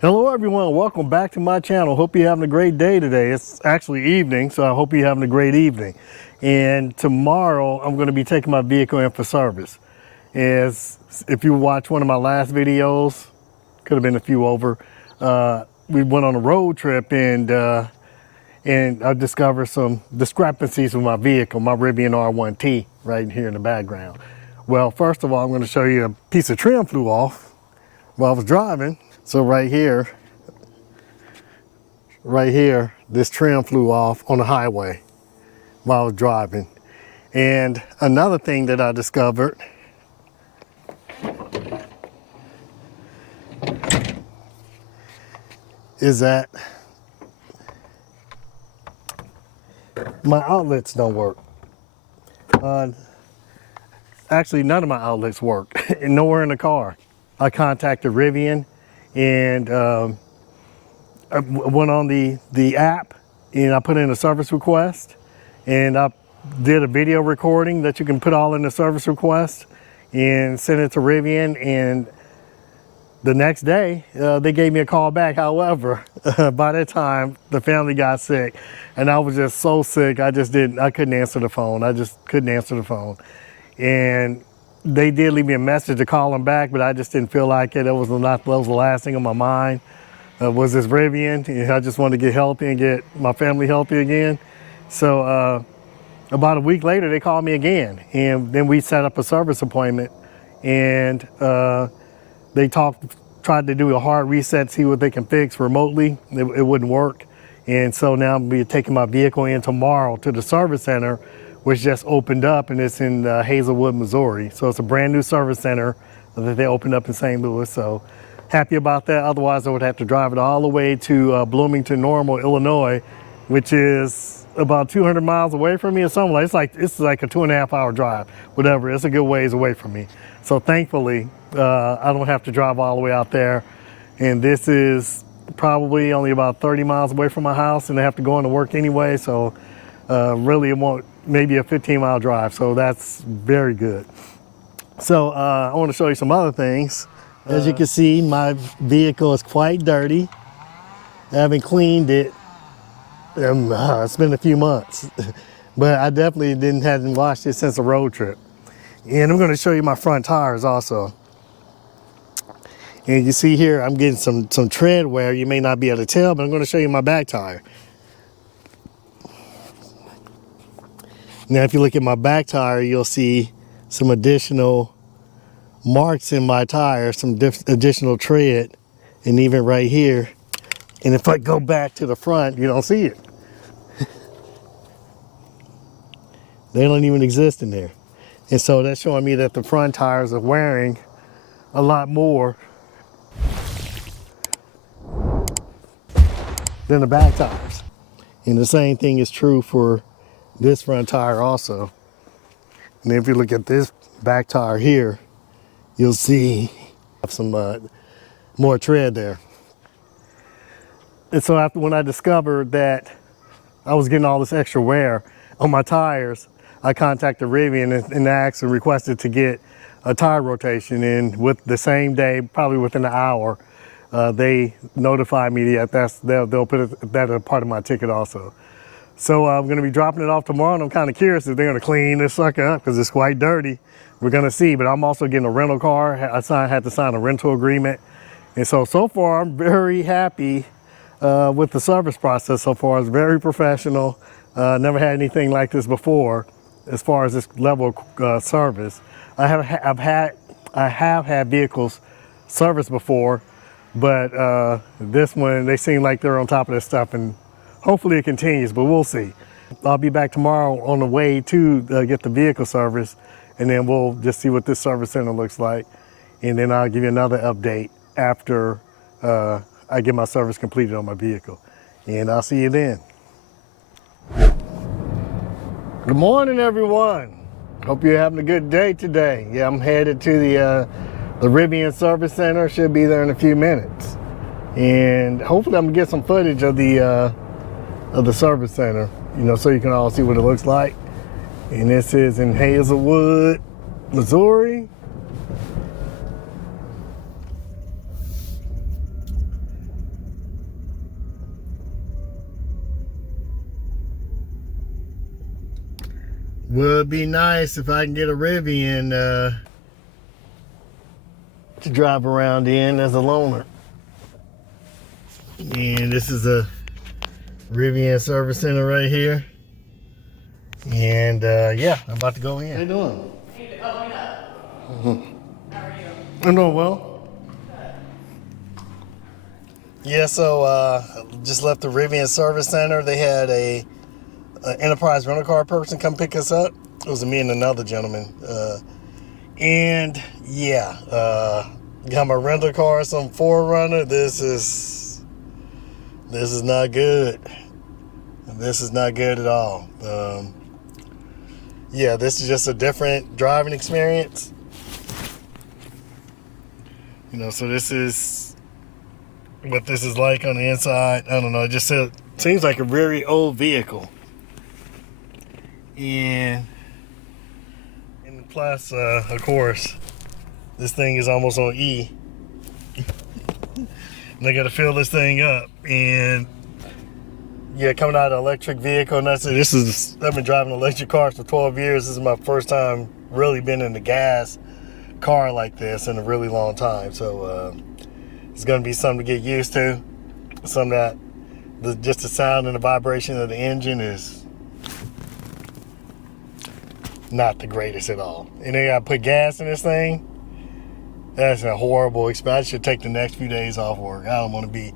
Hello everyone, welcome back to my channel. Hope you're having a great day today. It's actually evening, so I hope you're having a great evening. And tomorrow I'm going to be taking my vehicle in for service. As if you watch one of my last videos, could have been a few over, we went on a road trip and I discovered some discrepancies with my vehicle, my Rivian R1T, right here in the background. Well, first of all, I'm going to show you a piece of trim flew off while I was driving. So right here, this trim flew off on the highway while I was driving. And another thing that I discovered is that my outlets don't work. Actually, none of my outlets work, nowhere in the car. I contacted Rivian and I went on the app and I put in a service request, and I did a video recording that you can put all in the service request and send it to Rivian. And the next day they gave me a call back. However, by that time the family got sick and I was just so sick I couldn't answer the phone. I just couldn't answer the phone. And they did leave me a message to call them back, but I just didn't feel like it. That was the last thing on my mind. Was this Rivian? And I just wanted to get healthy and get my family healthy again. So about a week later, they called me again, and then we set up a service appointment, and they tried to do a hard reset, see what they can fix remotely. It wouldn't work, and so now I'm gonna be taking my vehicle in tomorrow to the service center, which just opened up, and it's in Hazelwood, Missouri. So it's a brand new service center that they opened up in St. Louis. So happy about that. Otherwise, I would have to drive it all the way to Bloomington Normal, Illinois, which is about 200 miles away from me or something. It's like a 2.5 hour drive, whatever. It's a good ways away from me. So thankfully, I don't have to drive all the way out there. And this is probably only about 30 miles away from my house, and I have to go into work anyway. So really it won't, maybe a 15-mile drive. So that's very good. So I want to show you some other things. As you can see, my vehicle is quite dirty. I haven't cleaned it. It's been a few months, but I definitely hadn't washed it since a road trip. And I'm going to show you my front tires also. And you see here, I'm getting some tread wear. You may not be able to tell, but I'm going to show you my back tire. Now, if you look at my back tire, you'll see some additional marks in my tire, some additional tread, and even right here. And if I go back to the front, you don't see it. They don't even exist in there. And so that's showing me that the front tires are wearing a lot more than the back tires. And the same thing is true for this front tire also. And if you look at this back tire here, you'll see some more tread there. And so when I discovered that I was getting all this extra wear on my tires, I contacted Rivian and asked and requested to get a tire rotation. And with the same day, probably within an hour, they notified me that they'll put that as a part of my ticket also. So I'm going to be dropping it off tomorrow, and I'm kind of curious if they're going to clean this sucker up because it's quite dirty. We're going to see, but I'm also getting a rental car. I had to sign a rental agreement. And so far, I'm very happy with the service process so far. It's very professional. Never had anything like this before as far as this level of service. I have had vehicles serviced before, but this one, they seem like they're on top of this stuff, and hopefully it continues, but we'll see. I'll be back tomorrow on the way to get the vehicle service, and then we'll just see what this service center looks like. And then I'll give you another update after I get my service completed on my vehicle. And I'll see you then. Good morning, everyone. Hope you're having a good day today. Yeah, I'm headed to the Rivian service center. Should be there in a few minutes. And hopefully I'm gonna get some footage of the service center, so you can all see what it looks like. And this is in Hazelwood, Missouri. Would be nice if I can get a Rivian to drive around in as a loaner. And this is a Rivian service center right here. And yeah, I'm about to go in. How you doing? Hey, oh, wait up. How are you? I'm doing well. Yeah, so just left the Rivian service center. They had a enterprise rental car person come pick us up. It was me and another gentleman. And yeah, got my rental car, some 4Runner. This is not good. This is not good at all. Yeah, this is just a different driving experience. You know, so this is what this is like on the inside. I don't know, it just seems like a very old vehicle. And plus, of course, this thing is almost on E. And I got to fill this thing up. And yeah, coming out of an electric vehicle, and I've been driving electric cars for 12 years. This is my first time really been in a gas car like this in a really long time. So it's going to be something to get used to. Something that just the sound and the vibration of the engine is not the greatest at all. And then I put gas in this thing. That's a horrible experience. I should take the next few days off work. I don't want to be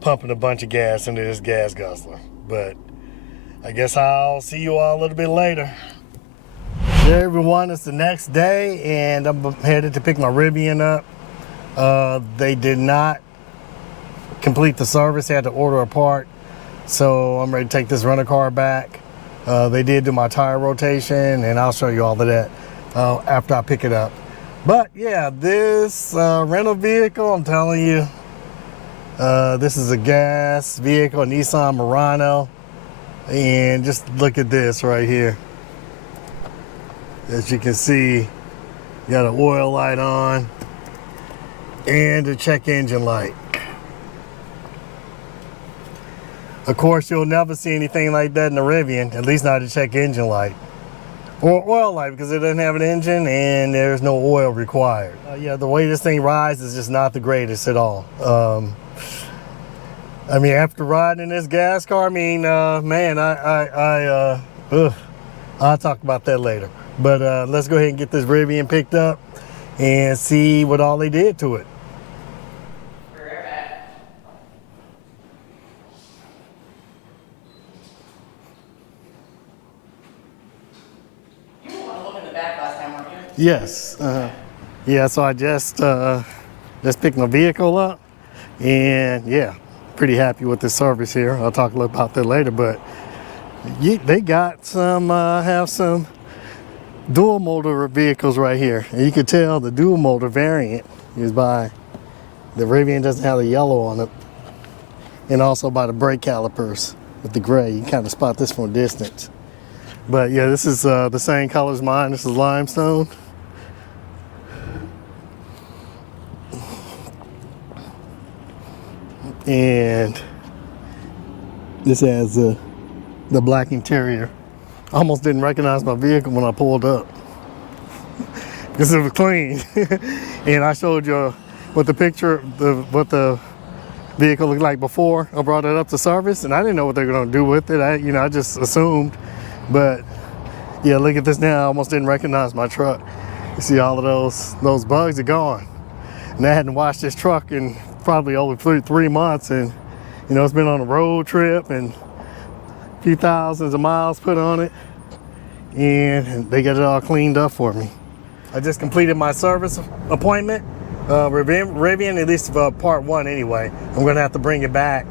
pumping a bunch of gas into this gas guzzler. But I guess I'll see you all a little bit later. Yeah, everyone, it's the next day and I'm headed to pick my Rivian up. They did not complete the service. They had to order a part. So I'm ready to take this rental car back. They did do my tire rotation, and I'll show you all of that after I pick it up. But yeah, this rental vehicle, I'm telling you, this is a gas vehicle, a Nissan Murano. And just look at this right here. As you can see, got an oil light on and a check engine light. Of course, you'll never see anything like that in the Rivian, at least not a check engine light. Or oil light, because it doesn't have an engine and there's no oil required. Yeah, the way this thing rides is just not the greatest at all. I mean, after riding in this gas car, I mean, man, I'll talk about that later. But let's go ahead and get this Rivian picked up and see what all they did to it. Yes. Yeah, so I just picked my vehicle up, and yeah, pretty happy with the service here. I'll talk a little about that later, but they got some, have some dual motor vehicles right here. And you can tell the dual motor variant is by the Rivian doesn't have the yellow on it, and also by the brake calipers with the gray. You can kind of spot this from a distance. But yeah, this is the same color as mine. This is limestone. And this has the black interior. I almost didn't recognize my vehicle when I pulled up because it was clean. And I showed you what the picture, what the vehicle looked like before I brought it up to service, and I didn't know what they were going to do with it. I just assumed. But yeah, look at this now. I almost didn't recognize my truck. You see all of those bugs are gone. And I hadn't washed this truck in probably over 3 months, and you know, it's been on a road trip and a few thousands of miles put on it, and they got it all cleaned up for me. I just completed my service appointment. Rivian, at least part 1 anyway. I'm gonna have to bring it back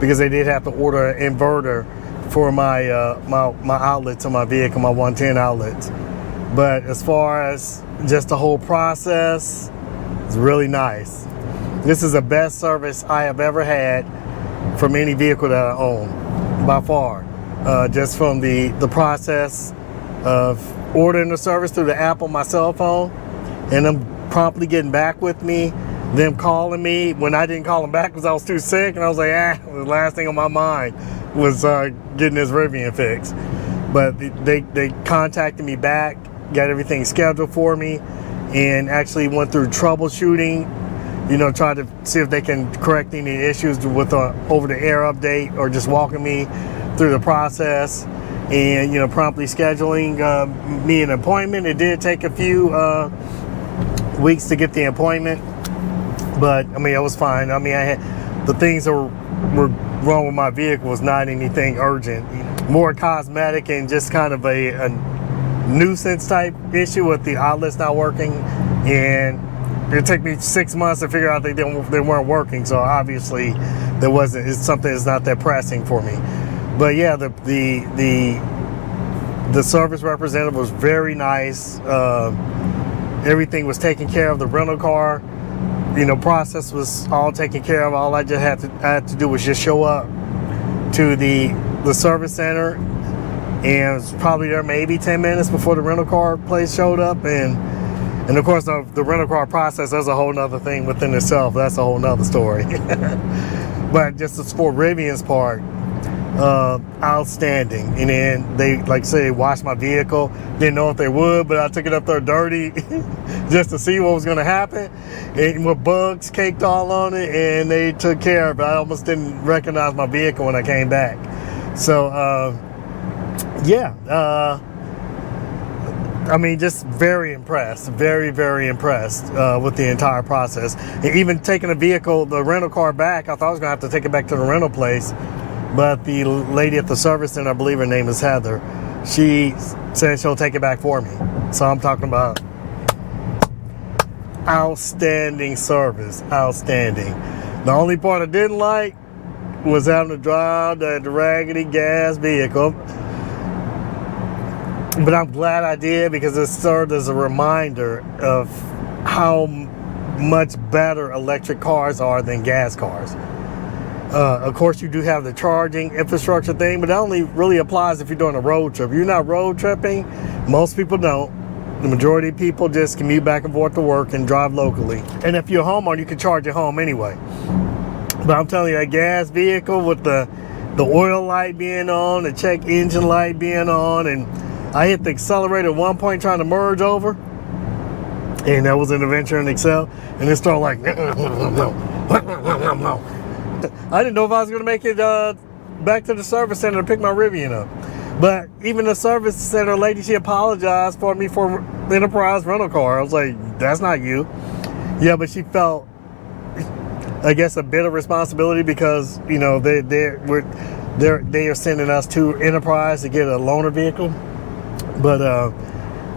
because they did have to order an inverter for my outlets on my vehicle, my 110 outlets. But as far as just the whole process, it's really nice. This is the best service I have ever had from any vehicle that I own, by far. Just from the process of ordering the service through the app on my cell phone, and them promptly getting back with me, them calling me when I didn't call them back because I was too sick, and I was like, the last thing on my mind was getting this Rivian fixed. But they contacted me back, got everything scheduled for me, and actually went through troubleshooting, tried to see if they can correct any issues with a over-the-air update or just walking me through the process, and promptly scheduling me an appointment. It did take a few weeks to get the appointment, but I mean, it was fine. I mean, I had the things that were wrong with my vehicle was not anything urgent, more cosmetic and just kind of a nuisance type issue with the outlets not working, and it took me 6 months to figure out they weren't working. So obviously it's something that's not that pressing for me. But yeah, the service representative was very nice. Everything was taken care of. The rental car process was all taken care of. All I just had to do was just show up to the service center, and it was probably there maybe 10 minutes before the rental car place showed up. And of course, the rental car process is a whole nother thing within itself. That's a whole nother story. But just as for Rivian's part, outstanding. And then they, like I say, washed my vehicle. Didn't know if they would, but I took it up there dirty just to see what was going to happen. And with bugs caked all on it, and they took care of it. I almost didn't recognize my vehicle when I came back. So, yeah. I mean, just very impressed, very, very impressed with the entire process. And even taking the rental car back, I thought I was gonna have to take it back to the rental place, but the lady at the service center, I believe her name is Heather, she said she'll take it back for me. So I'm talking about outstanding service, outstanding. The only part I didn't like was having to drive that raggedy gas vehicle. But I'm glad I did, because it served as a reminder of how much better electric cars are than gas cars. Of course, you do have the charging infrastructure thing, but that only really applies if you're doing a road trip. If you're not road tripping, most people don't. The majority of people just commute back and forth to work and drive locally. And if you're a homeowner, you can charge at home anyway. But I'm telling you, that gas vehicle with the oil light being on, the check engine light being on, and I hit the accelerator at one point trying to merge over, and that was an adventure in Excel, and it started like, I didn't know if I was going to make it back to the service center to pick my Rivian up. But even the service center lady, she apologized for me for Enterprise rental car. I was like, that's not you. Yeah, but she felt, I guess, a bit of responsibility because, they are sending us to Enterprise to get a loaner vehicle. But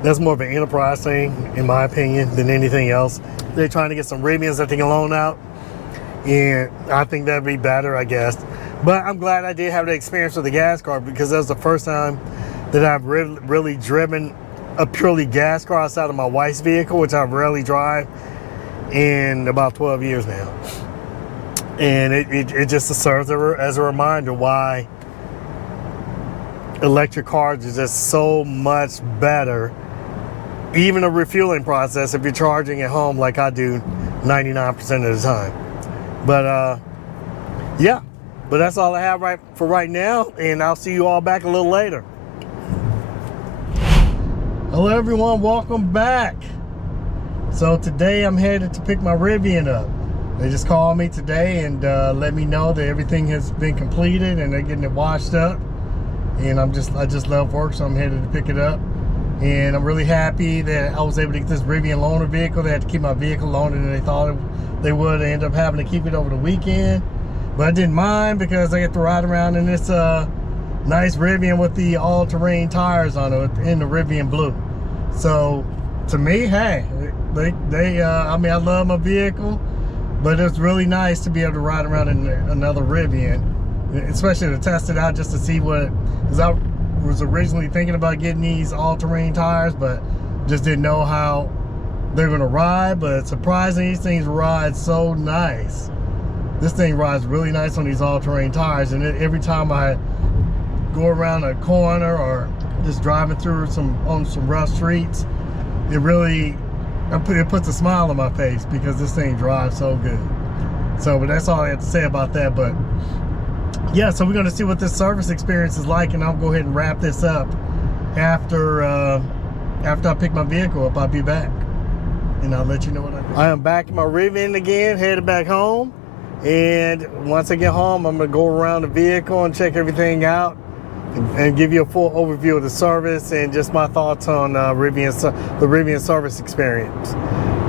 that's more of an Enterprise thing, in my opinion, than anything else. They're trying to get some Rivians that they can loan out, and I think that'd be better, I guess. But I'm glad I did have the experience with the gas car, because that was the first time that I've really driven a purely gas car outside of my wife's vehicle, which I rarely drive, in about 12 years now. And it just serves as a reminder why electric cars is just so much better, even a refueling process, if you're charging at home like I do 99% of the time. But yeah, but that's all I have for right now, and I'll see you all back a little later. Hello everyone, welcome back. So today I'm headed to pick my Rivian up. They just called me today and let me know that everything has been completed and they're getting it washed up. And I just left work, so I'm headed to pick it up. And I'm really happy that I was able to get this Rivian loaner vehicle. They had to keep my vehicle loaner than they thought they would. They ended up having to keep it over the weekend. But I didn't mind, because I get to ride around in this nice Rivian with the all-terrain tires on it in the Rivian blue. So to me, hey, I mean, I love my vehicle, but it's really nice to be able to ride around in another Rivian, especially to test it out, just to see because I was originally thinking about getting these all-terrain tires, but just didn't know how they're gonna ride. But surprisingly, these things ride so nice. This thing rides really nice on these all-terrain tires, and every time I go around a corner or just driving through on some rough streets, it puts a smile on my face, because this thing drives so good. So, but that's all I have to say about that. But yeah, so we're going to see what this service experience is like, and I'll go ahead and wrap this up after I pick my vehicle up. I'll be back, and I'll let you know what I do. I am back in my Rivian again, headed back home, and once I get home, I'm going to go around the vehicle and check everything out and give you a full overview of the service and just my thoughts on the Rivian service experience.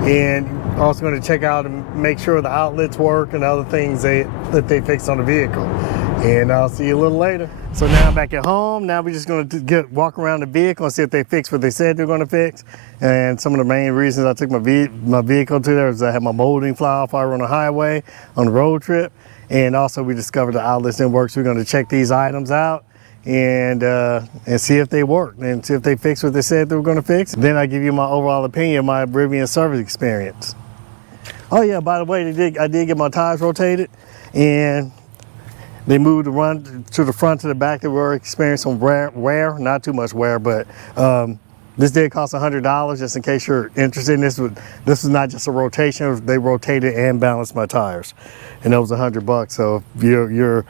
And also going to check out and make sure the outlets work and other things that they fix on the vehicle. And I'll see you a little later. So now I'm back at home. Now we're just going to walk around the vehicle and see if they fix what they said they're going to fix. And some of the main reasons I took my vehicle to there is I had my molding fly off while we were on the highway on the road trip. And also we discovered the outlets didn't work, so we're going to check these items out and see if they work and see if they fix what they said they were going to fix. Then I give you my overall opinion of my Rivian service experience. Oh yeah, by the way, I did get my tires rotated, and they moved the run to the front to the back. They were experiencing wear, not too much wear, but this did cost $100 just in case you're interested in this. This was not just a rotation, they rotated and balanced my tires, and that was $100. So if you're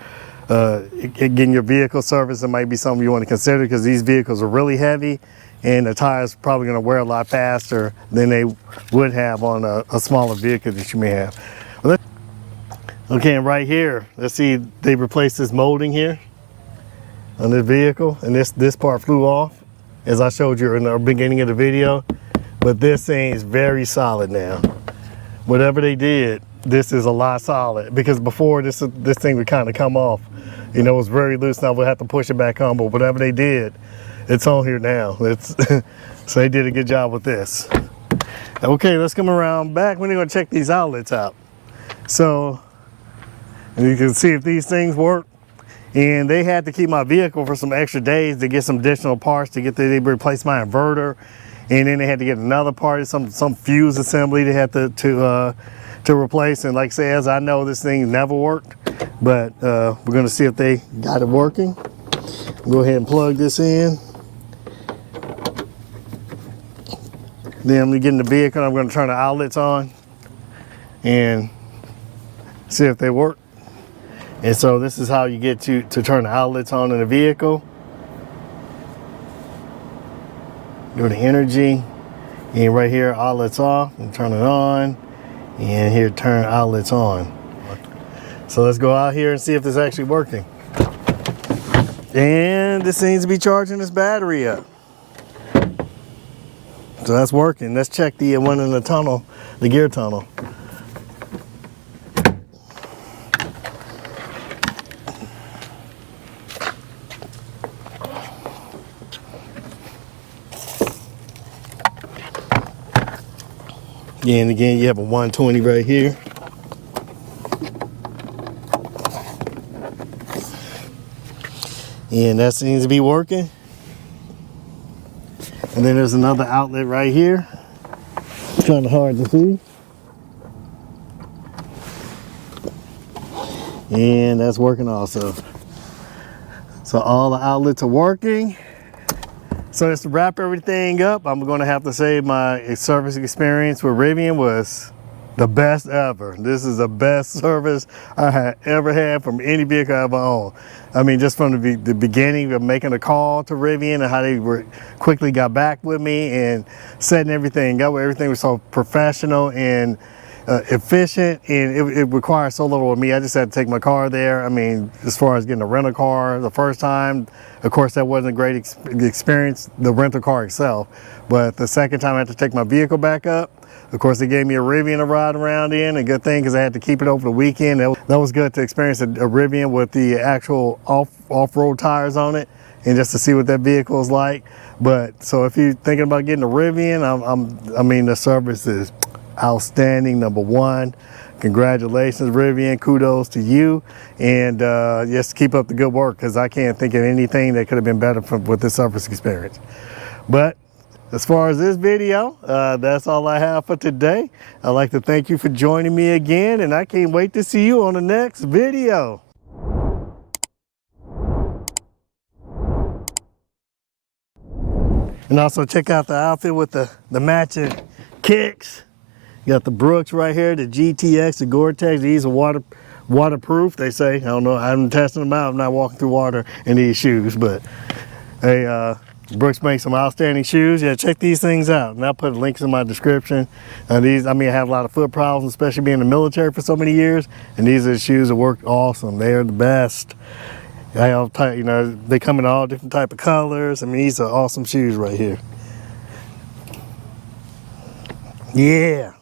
getting your vehicle service, it might be something you want to consider, because these vehicles are really heavy and the tires are probably going to wear a lot faster than they would have on a smaller vehicle that you may have. Okay, and right here, let's see, they replaced this molding here on this vehicle, and this part flew off, as I showed you in the beginning of the video. But this thing is very solid now. Whatever they did, this is a lot solid, because before this thing would kind of come off. You know, it was very loose, and I would have to push it back on, but whatever they did, it's on here now. So they did a good job with this. Okay, let's come around back. We're gonna check these outlets out. So you can see if these things work. And they had to keep my vehicle for some extra days to get some additional parts to get they replaced my inverter, and then they had to get another part, some fuse assembly they had to replace. And like I say, as I know, this thing never worked, but we're gonna see if they got it working. Go ahead and plug this in. Then I'm gonna get in the vehicle, I'm gonna turn the outlets on and see if they work. And so this is how you get to turn the outlets on in the vehicle. Go to energy, and right here, outlets off, and turn it on. And here, turn outlets on. So let's go out here and see if this is actually working. And this seems to be charging this battery up. So that's working. Let's check the one in the tunnel, the gear tunnel. And again, you have a 120 right here. And that seems to be working. And then there's another outlet right here. It's kind of hard to see. And that's working also. So all the outlets are working. So just to wrap everything up, I'm going to have to say my service experience with Rivian was the best ever. This is the best service I had ever had from any vehicle I ever owned. I mean, just from the beginning of making a call to Rivian and how they quickly got back with me and setting everything up. Everything was so professional and efficient, and it required so little of me. I just had to take my car there. I mean, as far as getting a rental car the first time, of course, that wasn't a great experience, the rental car itself. But the second time I had to take my vehicle back up, of course, they gave me a Rivian to ride around in, a good thing because I had to keep it over the weekend. That was good to experience a Rivian with the actual off-road tires on it, and just to see what that vehicle is like. But so if you're thinking about getting a Rivian, I mean, the service is outstanding, number one. Congratulations, Rivian, kudos to you, and just keep up the good work, because I can't think of anything that could have been better with this service experience. But as far as this video, that's all I have for today. I'd like to thank you for joining me again, and I can't wait to see you on the next video. And also check out the outfit with the matching kicks. You got the Brooks right here, the GTX, the Gore-Tex. These are waterproof, they say. I don't know. I haven't tested them out. I'm not walking through water in these shoes, but hey, Brooks makes some outstanding shoes. Yeah, check these things out. And I'll put links in my description. These, I have a lot of foot problems, especially being in the military for so many years. And these are the shoes that work awesome. They are the best. They come in all different type of colors. These are awesome shoes right here. Yeah.